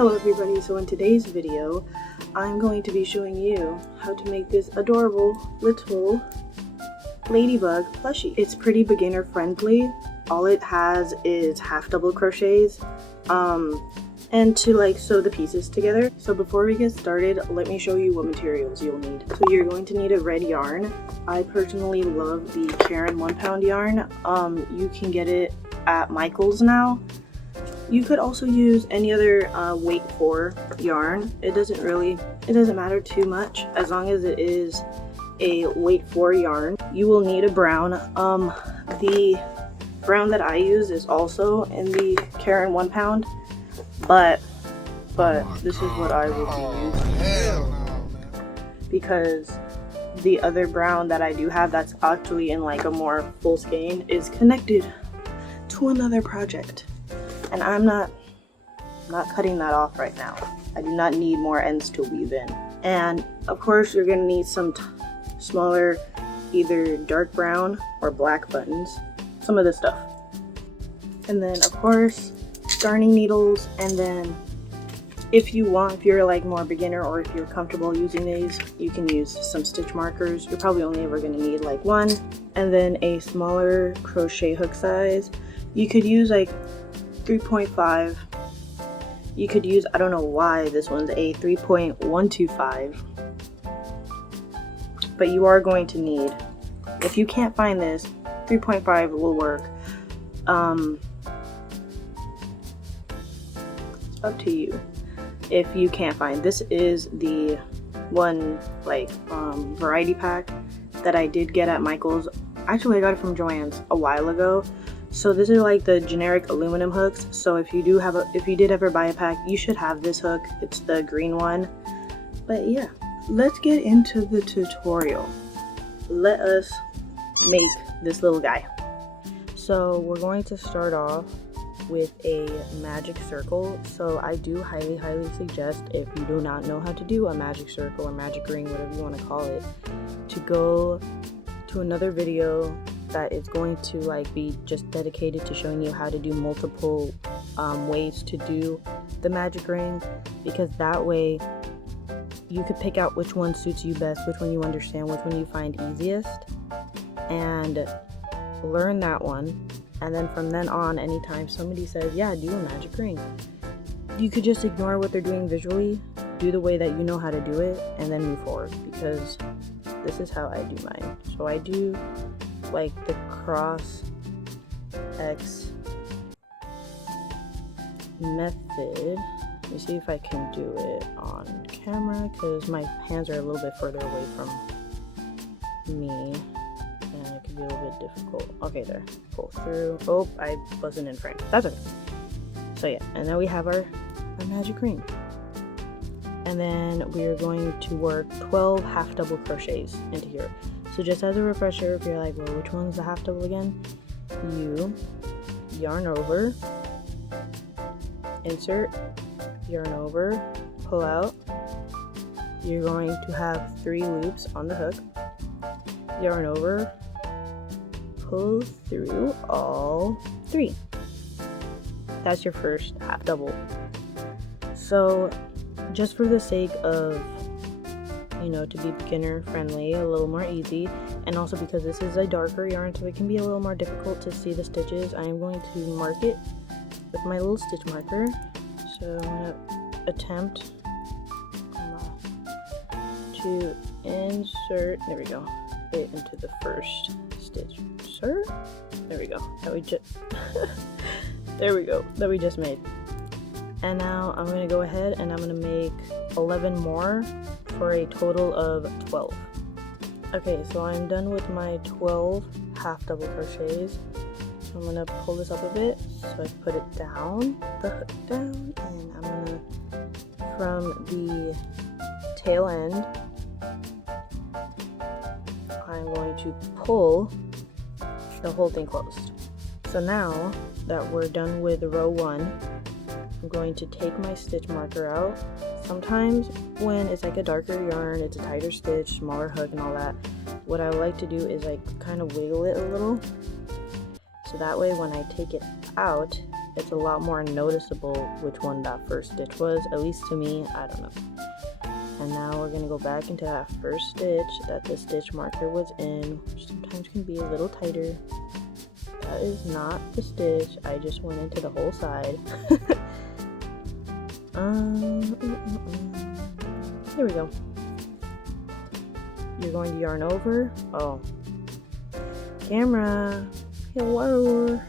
Hello everybody, so in today's video, I'm going to be showing you how to make this adorable little Ladybug plushie. It's pretty beginner friendly. All it has is half double crochets and to sew the pieces together. So before we get started, let me show you what materials you'll need. So you're going to need a red yarn. I personally love the Caron 1 pound yarn. You can get it at Michael's now. You could also use any other weight 4 yarn. It doesn't matter too much as long as it is a weight 4 yarn. You will need a brown. The brown that I use is also in the Caron 1 pound, but this is what I will be using because the other brown that I do have that's actually in like a more full skein is connected to another project. And I'm not cutting that off right now. I do not need more ends to weave in. And of course you're gonna need some smaller, either dark brown or black buttons, some of this stuff. And then of course, darning needles, and then if you're like more beginner or if you're comfortable using these, you can use some stitch markers. You're probably only ever gonna need like one, and then a smaller crochet hook size. You could use like 3.5. You could use, I don't know why this one's a 3.125, but you are going to need, if you can't find this, 3.5 will work. It's up to you if you can't find. This is the one variety pack that I did get at Michael's. Actually, I got it from Joann's a while ago. So this is like the generic aluminum hooks. So if you did ever buy a pack, you should have this hook. It's the green one. But yeah, let's get into the tutorial. Let us make this little guy. So we're going to start off with a magic circle. So I do highly suggest, if you do not know how to do a magic circle or magic ring, whatever you want to call it, to go to another video that is going to be just dedicated to showing you how to do multiple ways to do the magic ring, because that way you could pick out which one suits you best, which one you understand, which one you find easiest, and learn that one. And then from then on, anytime somebody says, yeah, do a magic ring, you could just ignore what they're doing visually, do the way that you know how to do it, and then move forward, because this is how I do mine. So I do like the cross X method. Let me see if I can do it on camera because my hands are a little bit further away from me and it could be a little bit difficult. Okay, there, pull through. Oh, I wasn't in frame. That's okay. So yeah, and then we have our magic ring. And then we are going to work 12 half double crochets into here. So just as a refresher, if you're like, well, which one's the half double again? You yarn over, insert, yarn over, pull out. You're going to have 3 loops on the hook, yarn over, pull through all 3. That's your first half double. So just for the sake of, to be beginner friendly, a little more easy, and also because this is a darker yarn, so it can be a little more difficult to see the stitches, I am going to mark it with my little stitch marker. So I'm going to attempt to insert, there we go, it into the first stitch. Sir? There we go. That we just there we go. That we just made. And now I'm going to go ahead and I'm going to make 11 more for a total of 12. Okay, so I'm done with my 12 half double crochets. So I'm going to pull this up a bit so I put it down, the hook down, and I'm going to, from the tail end, I'm going to pull the whole thing closed. So now that we're done with row 1, I'm going to take my stitch marker out. Sometimes when it's like a darker yarn, it's a tighter stitch, smaller hook and all that, what I like to do is kind of wiggle it a little, so that way when I take it out, it's a lot more noticeable which one that first stitch was, at least to me. I don't know. And now we're going to go back into that first stitch that the stitch marker was in, which sometimes can be a little tighter. That is not the stitch, I just went into the whole side. There we go. You're going to yarn over. Oh, camera, hello.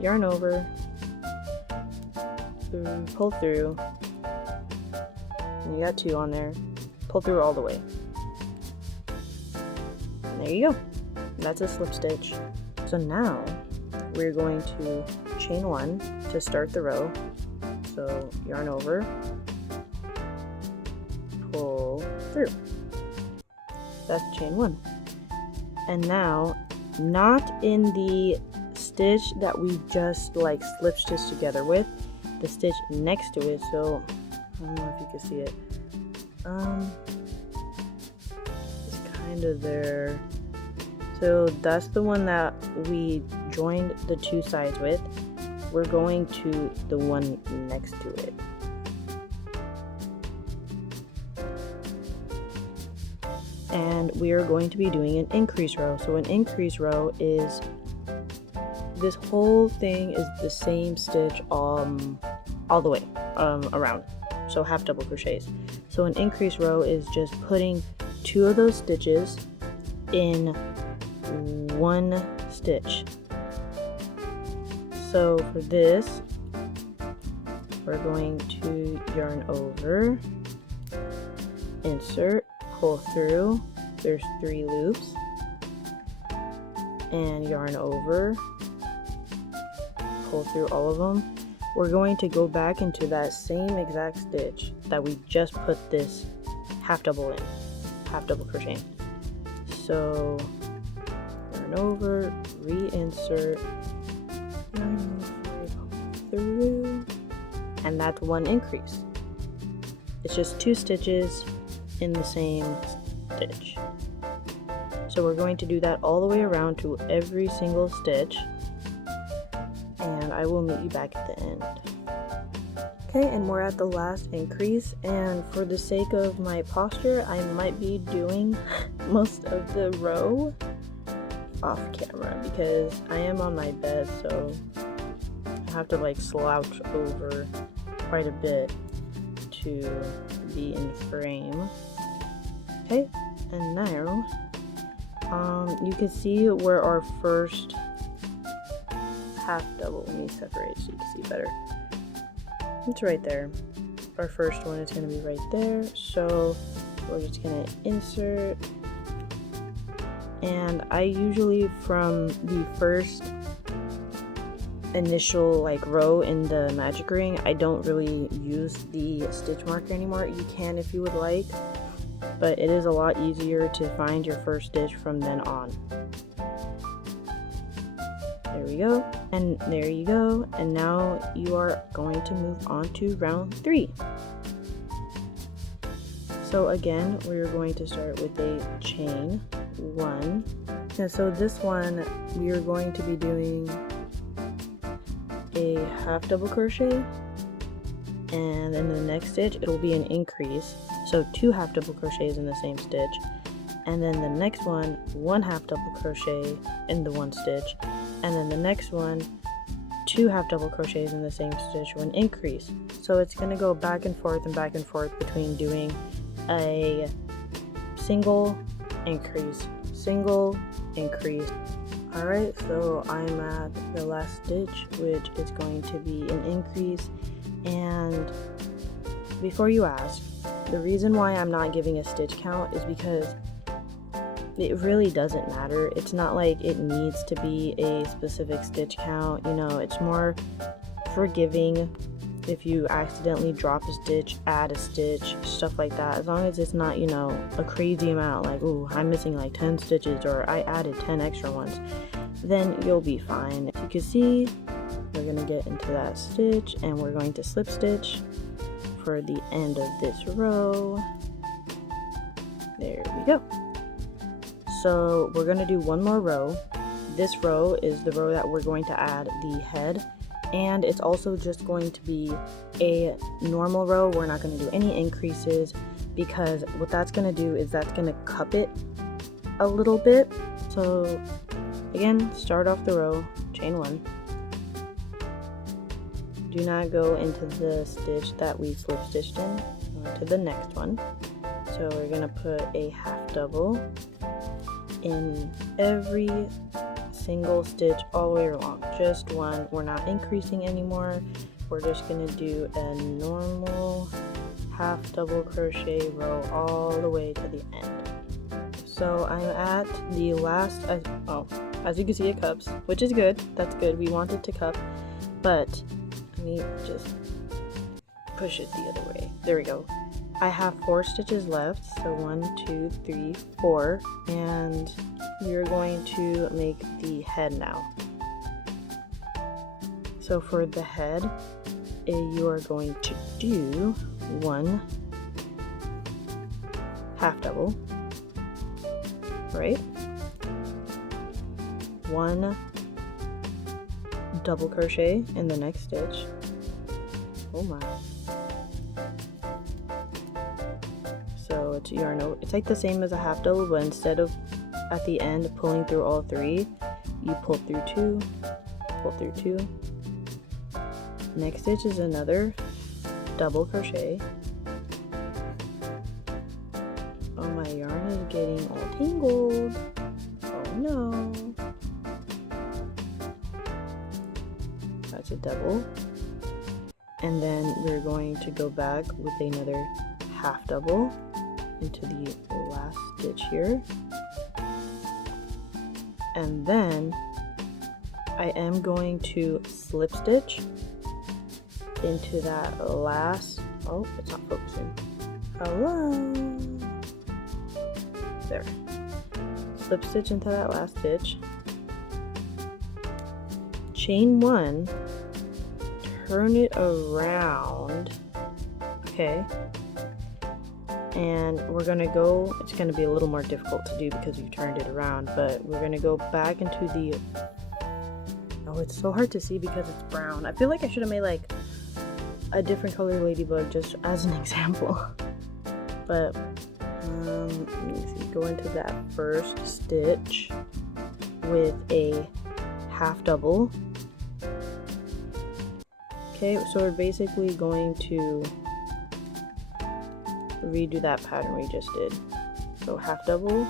Yarn over, pull through, and you got 2 on there. Pull through all the way. And there you go. That's a slip stitch. So now we're going to chain 1 to start the row. So yarn over, pull through. That's chain 1. And now, not in the stitch that we just like slip stitch together with, the stitch next to it. So I don't know if you can see it. It's kind of there. So that's the one that we joined the 2 sides with. We're going to the one next to it. And we are going to be doing an increase row. So an increase row is, this whole thing is the same stitch all the way around, so half double crochets. So an increase row is just putting 2 of those stitches in one stitch. So for this, we're going to yarn over, insert, pull through, there's 3 loops, and yarn over, pull through all of them. We're going to go back into that same exact stitch that we just put this half double in, half double crochet. So yarn over, reinsert, yarn over, pull through, and that's one increase. It's just 2 stitches in the same stitch. So we're going to do that all the way around to every single stitch, and I will meet you back at the end. Okay, and we're at the last increase, and for the sake of my posture, I might be doing most of the row off camera because I am on my bed, so I have to like slouch over quite a bit to be in frame. Okay, and now you can see where our first half double, let me separate so you can see better. It's right there. Our first one is going to be right there, so we're just going to insert, and I usually from the first initial like row in the magic ring, I don't really use the stitch marker anymore. You can if you would like, but it is a lot easier to find your first stitch from then on. There we go, and there you go, and now you are going to move on to round 3. So again, we're going to start with a chain 1, and so this one we are going to be doing a half double crochet, and in the next stitch it'll be an increase, so 2 half double crochets in the same stitch, and then the next one 1 half double crochet in the one stitch, and then the next one 2 half double crochets in the same stitch, 1 increase. So it's going to go back and forth between doing a single increase, single increase. Alright, so I'm at the last stitch, which is going to be an increase. And before you ask, the reason why I'm not giving a stitch count is because it really doesn't matter. It's not like it needs to be a specific stitch count, you know, it's more forgiving if you accidentally drop a stitch, add a stitch, stuff like that, as long as it's not, you know, a crazy amount, like, ooh, I'm missing like 10 stitches or I added 10 extra ones, then you'll be fine. As you can see, we're going to get into that stitch and we're going to slip stitch for the end of this row. There we go. So we're going to do one more row, this row is the row that we're going to add the head, and it's also just going to be a normal row. We're not going to do any increases, because what that's going to do is that's going to cup it a little bit. So again, start off the row, chain 1. Do not go into the stitch that we slip stitched in, to the next one. So we're going to put a half double in every single stitch all the way along, just one. We're not increasing anymore. We're just going to do a normal half double crochet row all the way to the end. So I'm at the last, as you can see, it cups, which is good. That's good. We want it to cup, but let me just push it the other way. There we go. I have 4 stitches left, so 1, 2, 3, 4, and we're going to make the head now. So for the head, you are going to do 1 half double, right? 1 double crochet in the next stitch. Oh my. So it's yarn, it's like the same as a half double, but instead of at the end pulling through all 3, you pull through 2, pull through 2. Next stitch is another double crochet. Oh, my yarn is getting all tangled. Oh no. That's a double. And then we're going to go back with another half double into the last stitch here. And then I am going to slip stitch into that last, oh, it's not focusing. Hello. There. Slip stitch into that last stitch. Chain 1, turn it around. Okay. And we're gonna go, it's gonna be a little more difficult to do because we've turned it around, but we're gonna go back into the, oh, it's so hard to see because it's brown. I feel like I should have made like a different color ladybug just as an example. But let me see, go into that first stitch with a half double. Okay, so we're basically going to redo that pattern we just did. So half double,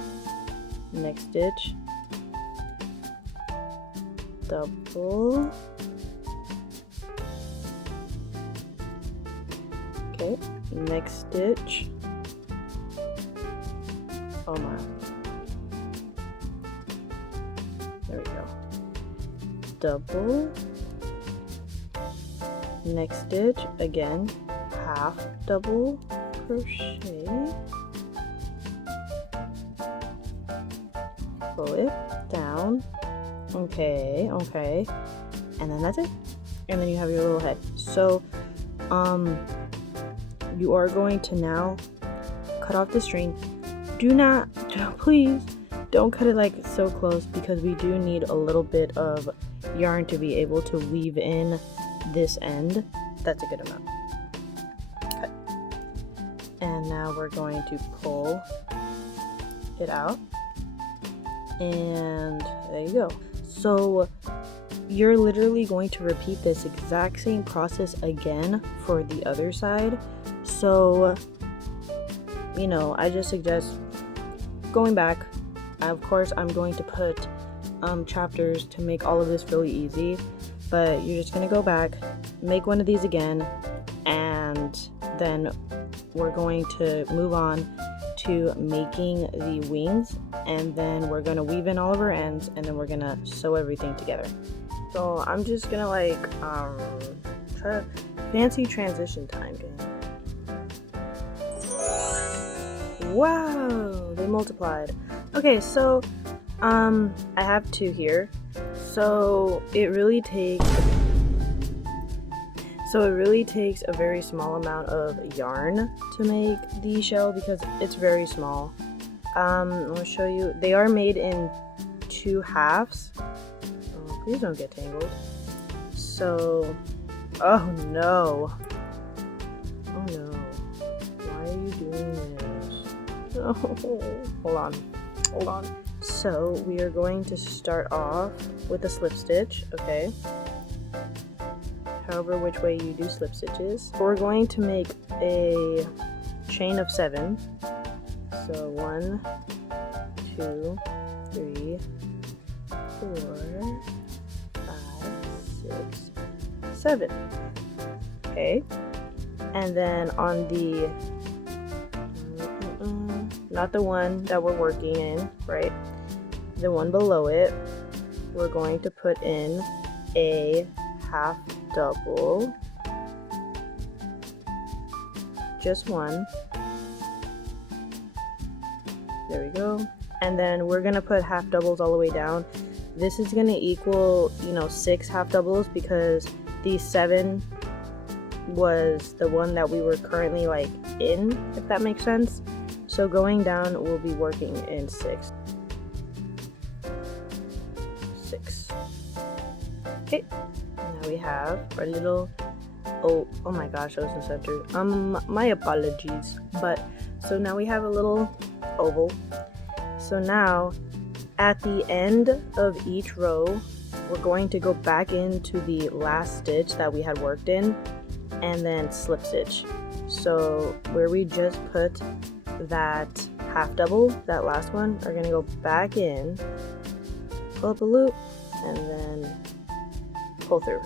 next stitch, double, okay, next stitch, oh my, there we go, double, next stitch, again, half double, crochet, pull it down, okay, and then that's it, and then you have your little head. So you are going to now cut off the string. Please don't cut it like so close, because we do need a little bit of yarn to be able to weave in this end. That's a good amount. Cut. And now we're going to pull it out, and there you go. So you're literally going to repeat this exact same process again for the other side. So, you know, I just suggest going back. Of course, I'm going to put chapters to make all of this really easy, but you're just going to go back, make one of these again, and then we're going to move on to making the wings, and then we're going to weave in all of our ends, and then we're going to sew everything together. So I'm just going to like try fancy transition time game. Wow, they multiplied. Okay, so I have 2 here. So it really takes a very small amount of yarn to make the shell because it's very small. I'm gonna show you. They are made in 2 halves. Please don't get tangled. So, oh no. Oh no. Why are you doing this? No. Hold on. Hold on. So we are going to start off with a slip stitch, okay? However which way you do slip stitches. We're going to make a chain of 7. So 1, 2, 3, 4, 5, 6, 7. Okay. And then on the not the one that we're working in, right? The one below it, we're going to put in a half double, just one. There we go. And then we're gonna put half doubles all the way down. This is gonna equal, 6 half doubles because the 7 was the one that we were currently like in, if that makes sense. So going down, we'll be working in 6. 6. Okay. Now we have our little. Oh my gosh, I wasn't centered. My apologies. But so now we have a little oval. So now, at the end of each row, we're going to go back into the last stitch that we had worked in, and then slip stitch. So where we just put that half double, that last one, are gonna go back in, pull up a loop, and then pull through,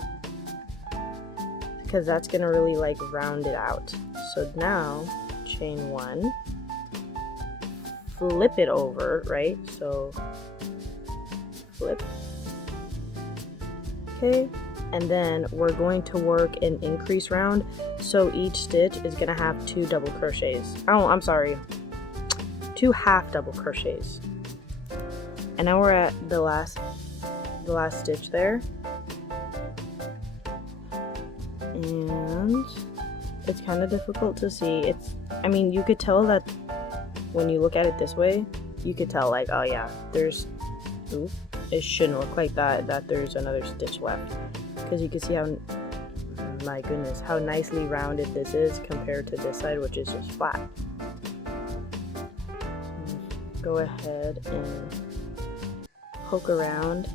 because that's gonna really like round it out. So now chain 1, flip it over, right? So flip, okay, and then we're going to work an increase round. So each stitch is gonna have 2 double crochets. Oh, I'm sorry, 2 half double crochets. And now we're at the last stitch there, and it's kind of difficult to see. I mean, you could tell that when you look at it this way, you could tell like, oh yeah, it shouldn't look like that there's another stitch left, because you can see how, my goodness, how nicely rounded this is compared to this side, which is just flat. Go ahead and poke around,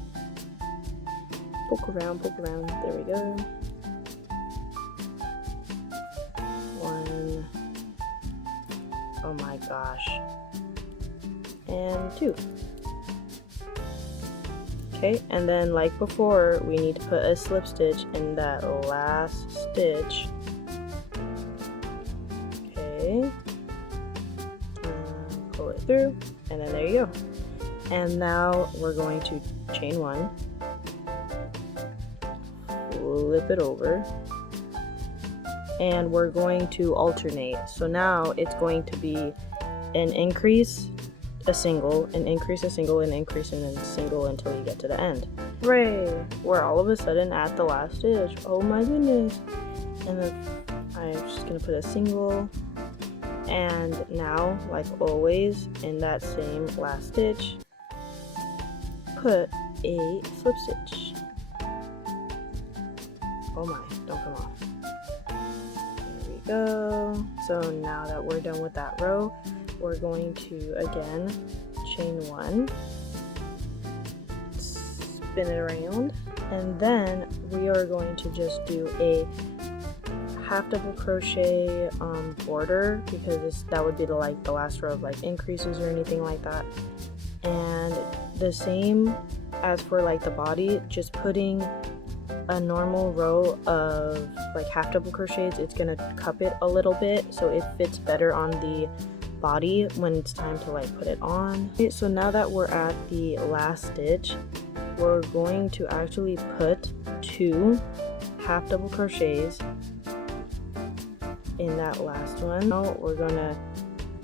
there we go. 1, oh my gosh, and 2. Okay, and then like before, we need to put a slip stitch in that last stitch. Okay, pull it through, and then there you go. And now we're going to chain 1, flip it over, and we're going to alternate. So now it's going to be an increase, a single, an increase, a single, an increase, and a single until you get to the end. Hooray! We're all of a sudden at the last stitch. Oh my goodness! And then I'm just gonna put a single, and now, like always, in that same last stitch, put a slip stitch. Oh my, don't come off. There we go. So now that we're done with that row, we're going to again chain 1, spin it around, and then we are going to just do a half double crochet border, because that would be the last row of like increases or anything like that. And the same as for like the body, just putting a normal row of like half double crochets, it's gonna cup it a little bit so it fits better on the body when it's time to like put it on. Okay, so now that we're at the last stitch, we're going to actually put 2 half double crochets in that last one. Now we're gonna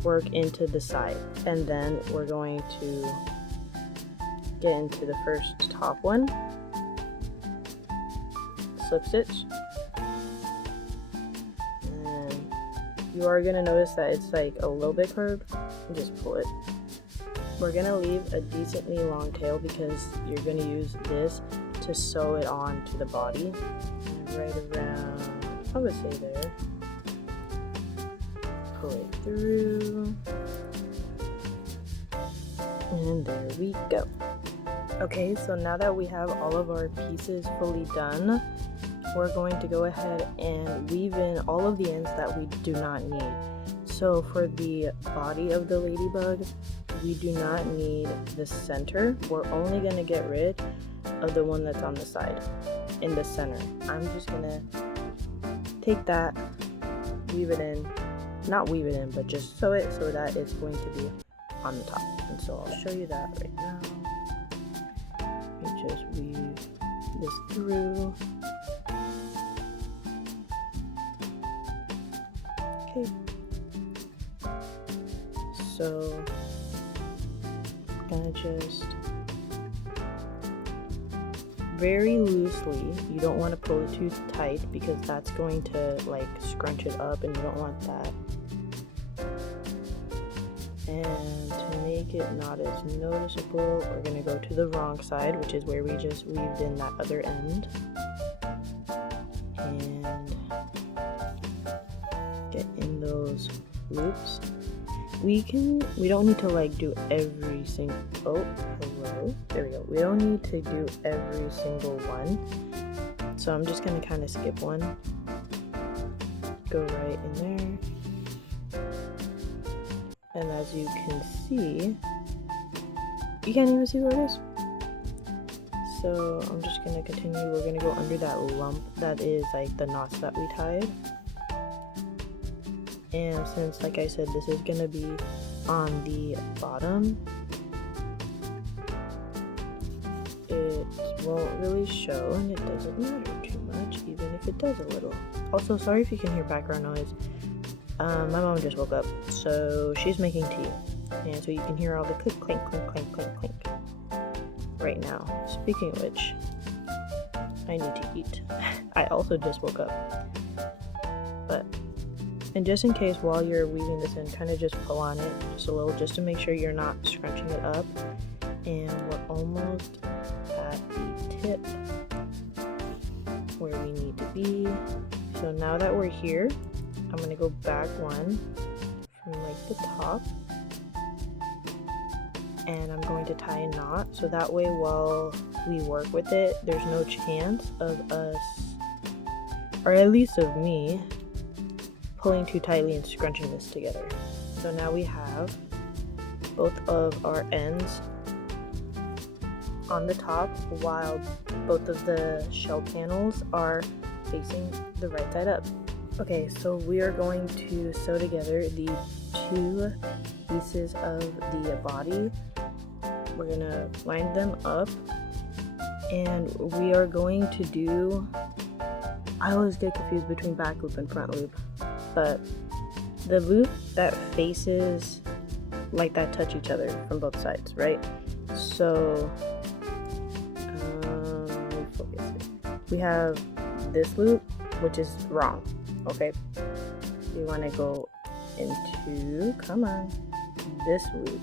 work into the side, and then we're going to get into the first top one, slip stitch, and you are gonna notice that it's like a little bit curved, and just pull it. We're gonna leave a decently long tail because you're gonna use this to sew it on to the body. And right around, I would say there. Pull it through. And there we go. Okay, so now that we have all of our pieces fully done, we're going to go ahead and weave in all of the ends that we do not need. So for the body of the ladybug, we do not need the center. We're only going to get rid of the one that's on the side, in the center. I'm just going to take that, weave it in, not weave it in, but just sew it so that it's going to be on the top. And so I'll show you that right now. Let me just weave this through. Okay. So I'm gonna just very loosely, you don't want to pull it too tight because that's going to like scrunch it up and you don't want that. And to make it not as noticeable, we're going to go to the wrong side, which is where we just weaved in that other end. And get in those loops. We don't need to like do every single, oh, hello, there we go. We don't need to do every single one. So I'm just going to kind of skip one. Go right in there. And as you can see, you can't even see where it is. So I'm just gonna continue. We're gonna go under that lump that is like the knots that we tied. And since, like I said, this is gonna be on the bottom, it won't really show and it doesn't matter too much, even if it does a little. Also, sorry if you can hear background noise. My mom just woke up, so she's making tea, and so you can hear all the click, clink, clink, clink, clink, clink right now. Speaking of which, I need to eat. I also just woke up, and just in case while you're weaving this in, kind of just pull on it just a little, just to make sure you're not scrunching it up. And we're almost at the tip where we need to be. So now that we're here, I'm going to go back one from like the top, and I'm going to tie a knot so that way while we work with it, there's no chance of us, or at least of me, pulling too tightly and scrunching this together. So now we have both of our ends on the top while both of the shell panels are facing the right side up. Okay, so we are going to sew together the two pieces of the body. We're gonna line them up, and we are going to do, I always get confused between back loop and front loop, but the loop that faces like that touch each other from both sides, right? So let me focus here. We have this loop, which is wrong. Okay, you want to go into, come on, this loop,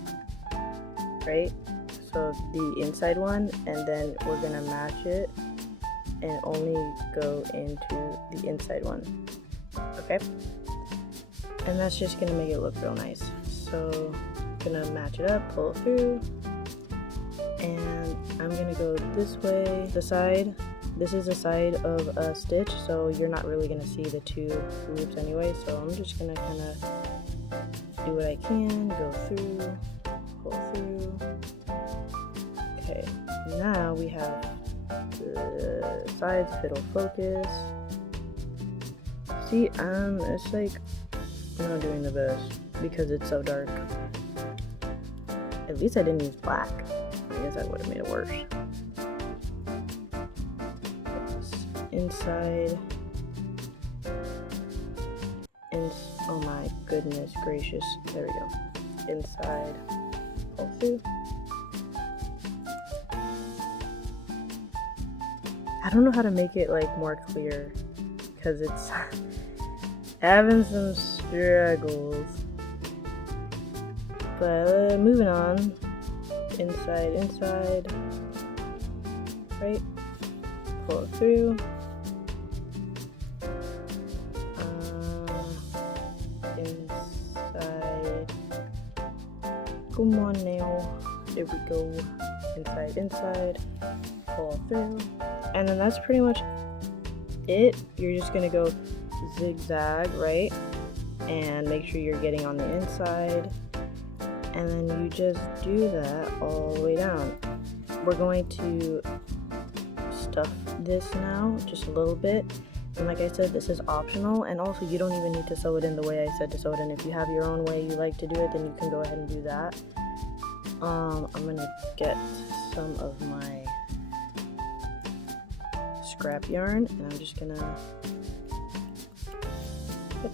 right? So the inside one, and then we're gonna match it and only go into the inside one, okay? And that's just gonna make it look real nice. So gonna match it up, pull it through, and I'm gonna go this way, the side. This is the side of a stitch, so you're not really going to see the two loops anyway, so I'm just going to kind of do what I can, go through, pull through. Okay, now we have the sides, if it'll focus. See, it's like, I'm not doing the best because it's so dark. At least I didn't use black. I guess that would have made it worse. Inside, oh my goodness gracious, there we go, inside, pull through. I don't know how to make it like more clear because it's having some struggles, but moving on. Inside, right? pull it through. Inside. Come on now. There we go. Inside. Pull through. And then that's pretty much it. You're just gonna go zigzag, right? And make sure you're getting on the inside. And then you just do that all the way down. We're going to stuff this now, just a little bit. And like I said, this is optional, and also you don't even need to sew it in the way I said to sew it in. If you have your own way you like to do it, then you can go ahead and do that. I'm gonna get some of my scrap yarn, and I'm just gonna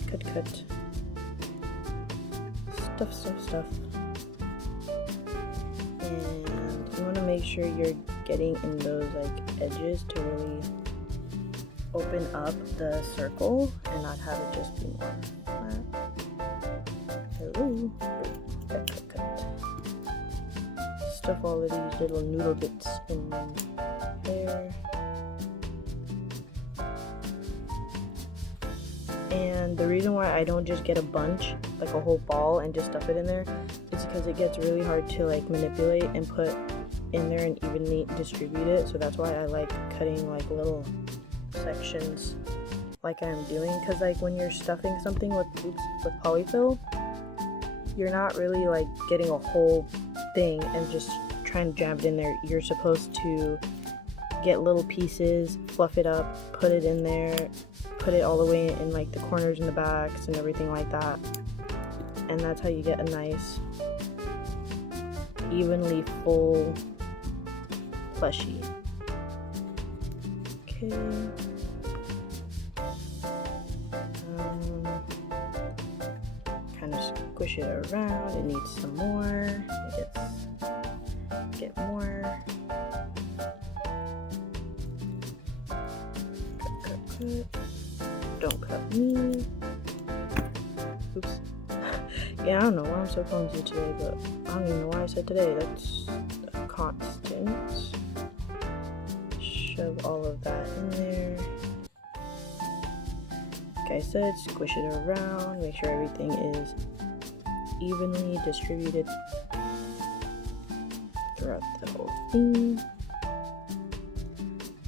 cut. Stuff. And you want to make sure you're getting in those like edges to really open up the circle and not have it just be more flat. Hello. Cut. Stuff all of these little noodle bits in there. And the reason why I don't just get a bunch, like a whole ball, and just stuff it in there is because it gets really hard to like manipulate and put in there and evenly distribute it. So that's why I like cutting like little sections like I'm doing, because like when you're stuffing something with polyfill, you're not really like getting a whole thing and just trying to jam it in there. You're supposed to get little pieces, fluff it up, put it in there, put it all the way in like the corners and the backs and everything like that. And that's how you get a nice evenly full plushie. Okay. Kind of squish it around. It needs some more. Get more. Cut. Don't cut me. Oops. Yeah, I don't know why I'm so clumsy today, but I don't even know why I said today. That's a constant. Shove all of that in there. Like I said, squish it around. Make sure everything is evenly distributed throughout the whole thing.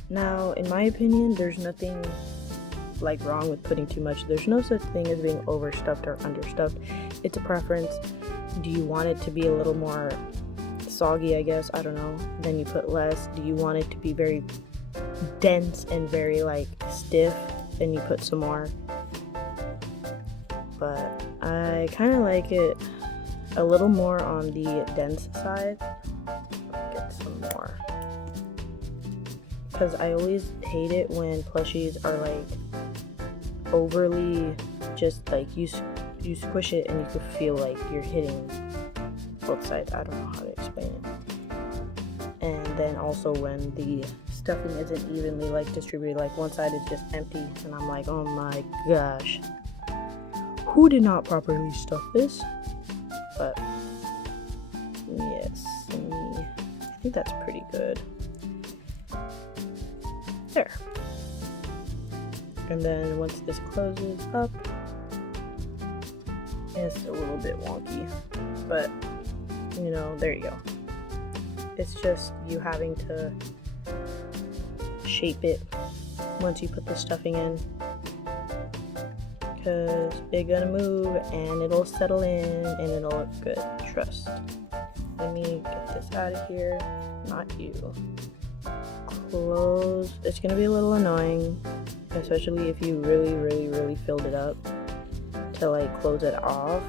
Now, in my opinion, there's nothing like wrong with putting too much. There's no such thing as being overstuffed or understuffed. It's a preference. Do you want it to be a little more soggy, I guess? I don't know. Then you put less. Do you want it to be very dense and very like stiff? Then you put some more. But I kind of like it a little more on the dense side. Get some more. Because I always hate it when plushies are like overly just like you squish it and you could feel like you're hitting both sides. I don't know how to explain it. And then also when the stuffing isn't evenly like distributed, like one side is just empty and I'm like, oh my gosh, who did not properly stuff this? But yes, I think that's pretty good. There. And then once this closes up, it's a little bit wonky, but you know, there you go. It's just you having to shape it once you put the stuffing in, because it's gonna move and it'll settle in and it'll look good, trust. Let me get this out of here, not you. Close. It's gonna be a little annoying, especially if you really filled it up, to like close it off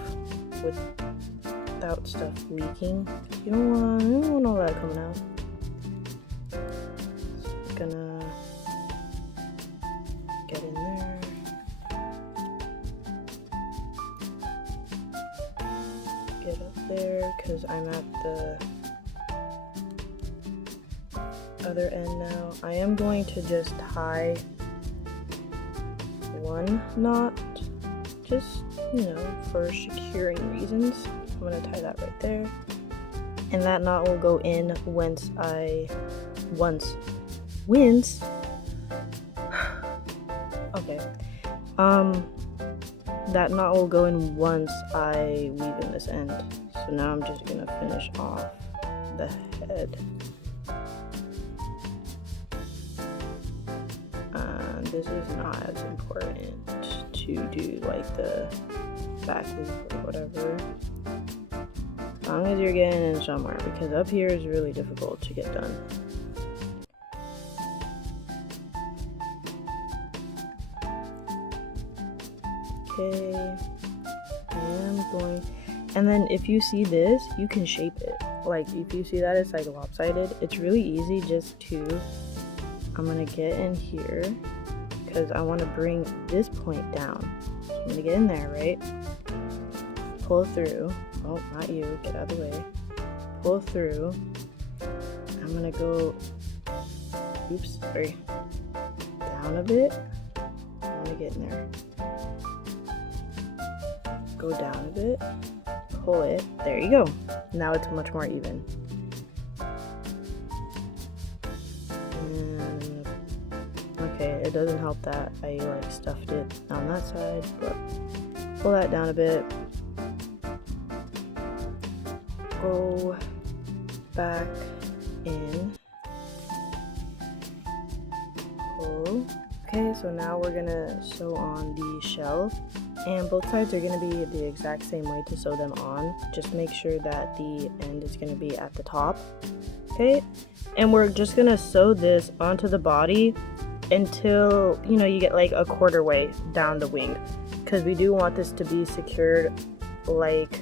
without stuff leaking. You don't want all that coming out. Just gonna get in there. Get up there, because I'm at the other end now. I am going to just tie one knot, just, you know, for securing reasons. I'm gonna tie that right there, and that knot will go in once That knot will go in once I weave in this end. So now I'm just gonna finish off the head. This is not as important to do like the back loop or whatever. As long as you're getting in somewhere, because up here is really difficult to get done. Okay, I am going, and then if you see this, you can shape it. Like if you see that it's like lopsided, it's really easy just to, I'm gonna get in here because I want to bring this point down. So I'm gonna get in there, right? Pull through. Oh, not you, get out of the way. Pull through. I'm gonna go, oops, sorry, down a bit. I want to get in there. Go down a bit, pull it, there you go. Now it's much more even. And, okay, it doesn't help that I like stuffed it on that side, but pull that down a bit. Go back in. Pull. Okay, so now we're gonna sew on the shell. And both sides are going to be the exact same way to sew them on. Just make sure that the end is going to be at the top. Okay, and we're just going to sew this onto the body until, you know, you get like a quarter way down the wing. Because we do want this to be secured like,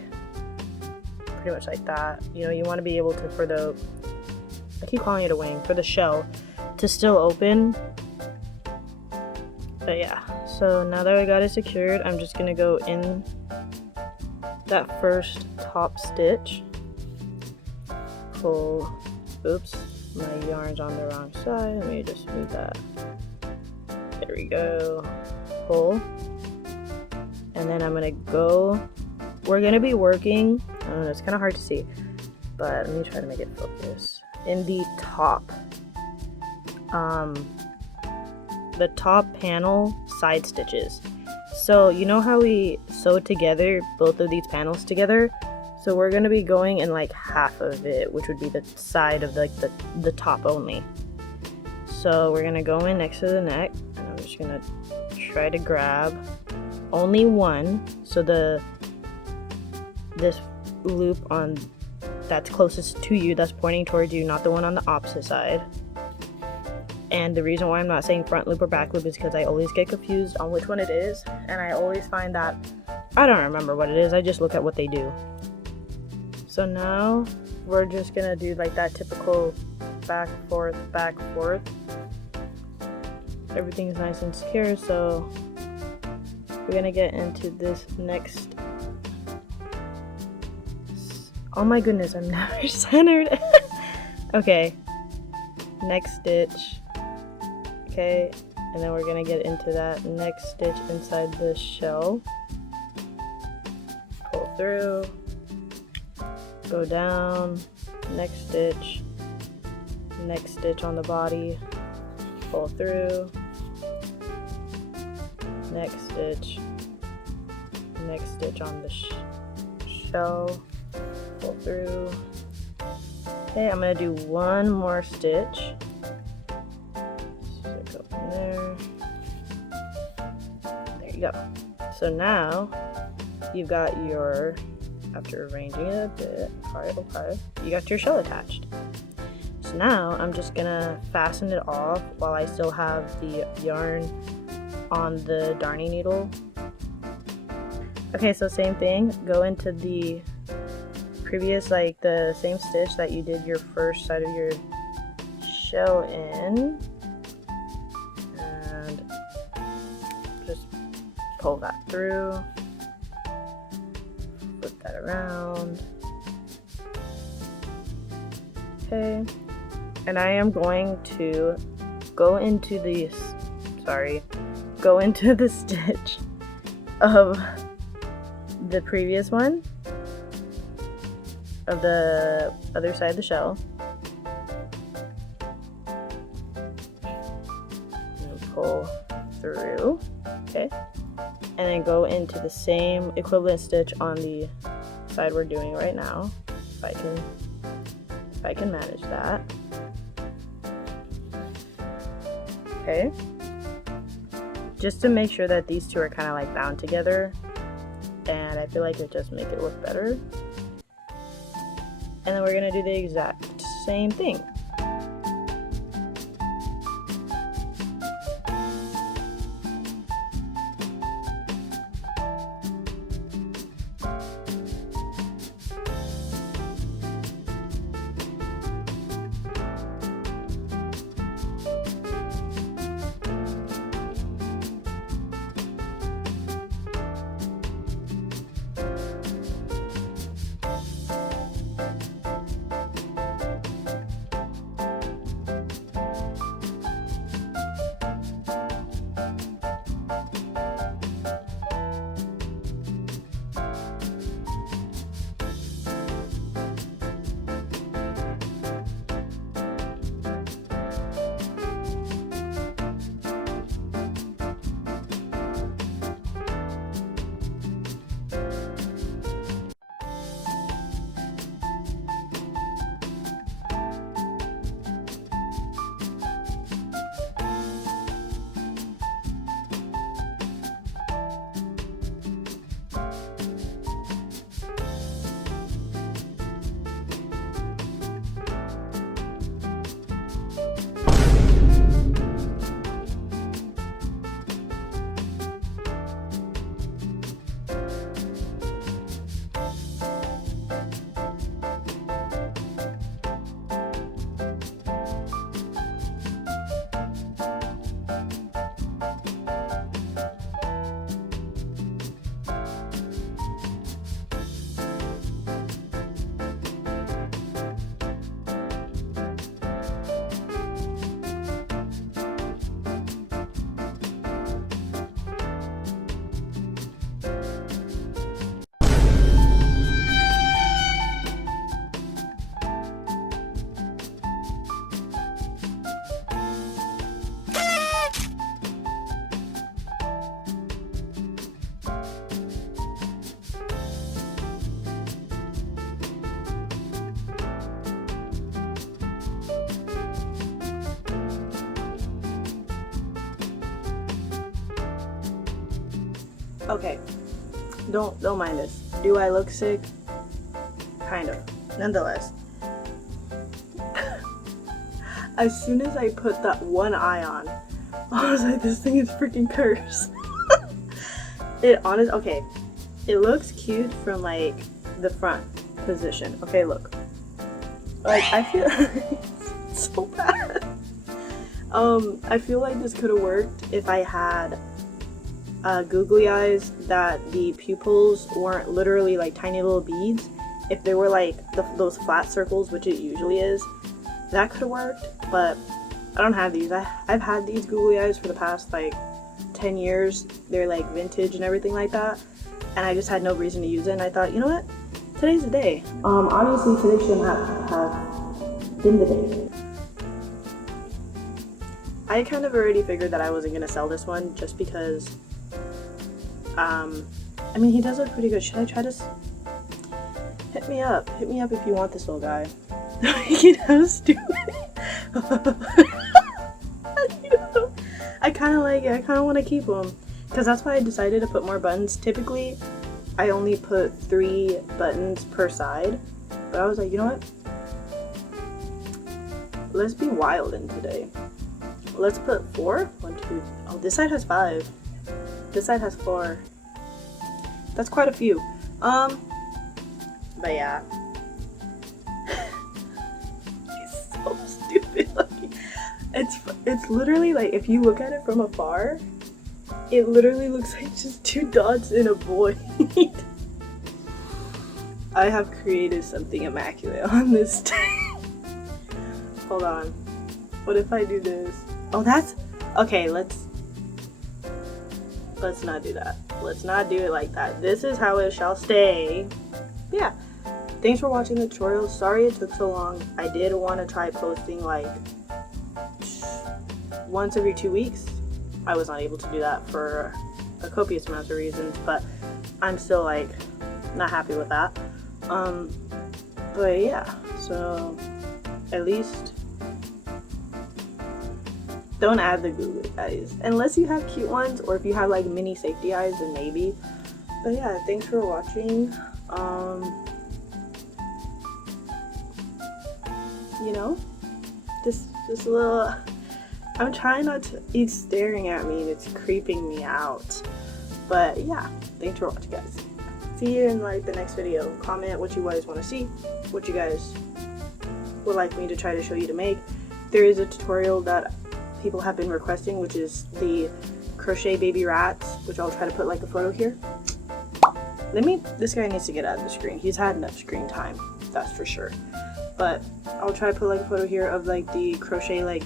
pretty much like that. You know, you want to be able to, for the, I keep calling it a wing, for the shell to still open. But yeah, so now that I got it secured, I'm just gonna go in that first top stitch, pull, oops, my yarn's on the wrong side, let me just move that, there we go, pull, and then I'm gonna go, we're gonna be working, I don't know, it's kind of hard to see, but let me try to make it focus, in the top, the top panel side stitches. So you know how we sewed together both of these panels together? So we're going to be going in like half of it, which would be the side of like the top only. So we're going to go in next to the neck, and I'm just going to try to grab only one, so this loop on that's closest to you, that's pointing towards you, not the one on the opposite side. And the reason why I'm not saying front loop or back loop is because I always get confused on which one it is, and I always find that I don't remember what it is, I just look at what they do. So now we're just gonna do like that typical back, forth, everything is nice and secure. So we're gonna get into this next, oh my goodness, I'm never centered. Okay, next stitch. Okay, and then we're gonna get into that next stitch inside the shell, pull through, go down, next stitch on the body, pull through, next stitch on the shell, pull through. Okay, I'm gonna do one more stitch. There you go. So now you've got your, after arranging it a bit, okay, you got your shell attached. So now I'm just gonna fasten it off while I still have the yarn on the darning needle. Okay, so same thing, go into the previous, like the same stitch that you did your first side of your shell in, and just pull that through, flip that around. Okay, and I am going to go into the stitch of the previous one, of the other side of the shell, and pull through. Okay, and then go into the same equivalent stitch on the side we're doing right now, if I can manage that. Okay, just to make sure that these two are kind of like bound together, and I feel like it just make it look better. And then we're gonna do the exact same thing. Okay, don't mind this. Do I look sick? Kind of. Nonetheless. As soon as I put that one eye on, I was like, this thing is freaking cursed. Okay, it looks cute from like the front position. Okay, look. Like, I feel it's so bad. I feel like this could have worked if I had googly eyes that the pupils weren't literally like tiny little beads. If they were like those flat circles, which it usually is, that could have worked, but I don't have these. I've had these googly eyes for the past like 10 years. They're like vintage and everything like that, and I just had no reason to use it, and I thought, you know what, today's the day. Obviously today shouldn't have been the day. I kind of already figured that I wasn't gonna sell this one just because I mean, he does look pretty good. Should I try this? Hit me up if you want this little guy. You know, stupid. I kind of like it. I kind of want to keep him because that's why I decided to put more buttons. Typically I only put 3 buttons per side, but I was like, you know what, let's be wild in today. Let's put 4. 1, 2. Oh, this side has 5. This side has 4. That's quite a few. But yeah. He's so stupid looking. It's literally like, if you look at it from afar, it literally looks like just 2 dots in a void. I have created something immaculate on this day. Hold on. What if I do this? Oh, that's okay. Let's not do that. Let's not do it like that. This is how it shall stay. Yeah. Thanks for watching the tutorial. Sorry it took so long. I did want to try posting like once every 2 weeks. I was not able to do that for a copious amount of reasons, but I'm still like not happy with that. But yeah, so at least don't add the googly eyes unless you have cute ones, or if you have like mini safety eyes, then maybe. But yeah, thanks for watching. You know, just a little. I'm trying not to. It's staring at me and it's creeping me out. But yeah, thanks for watching, guys. See you in like the next video. Comment what you guys want to see, what you guys would like me to try to show you to make. There is a tutorial that people have been requesting, which is the crochet baby rats, which I'll try to put like a photo here. This guy needs to get out of the screen. He's had enough screen time, that's for sure. But I'll try to put like a photo here of like the crochet like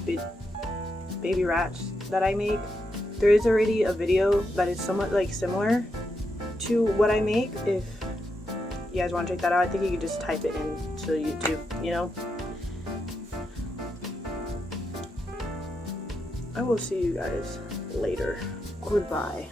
baby rats that I make. There is already a video that is somewhat like similar to what I make. If you guys want to check that out, I think you could just type it into YouTube, you know. I will see you guys later. Goodbye.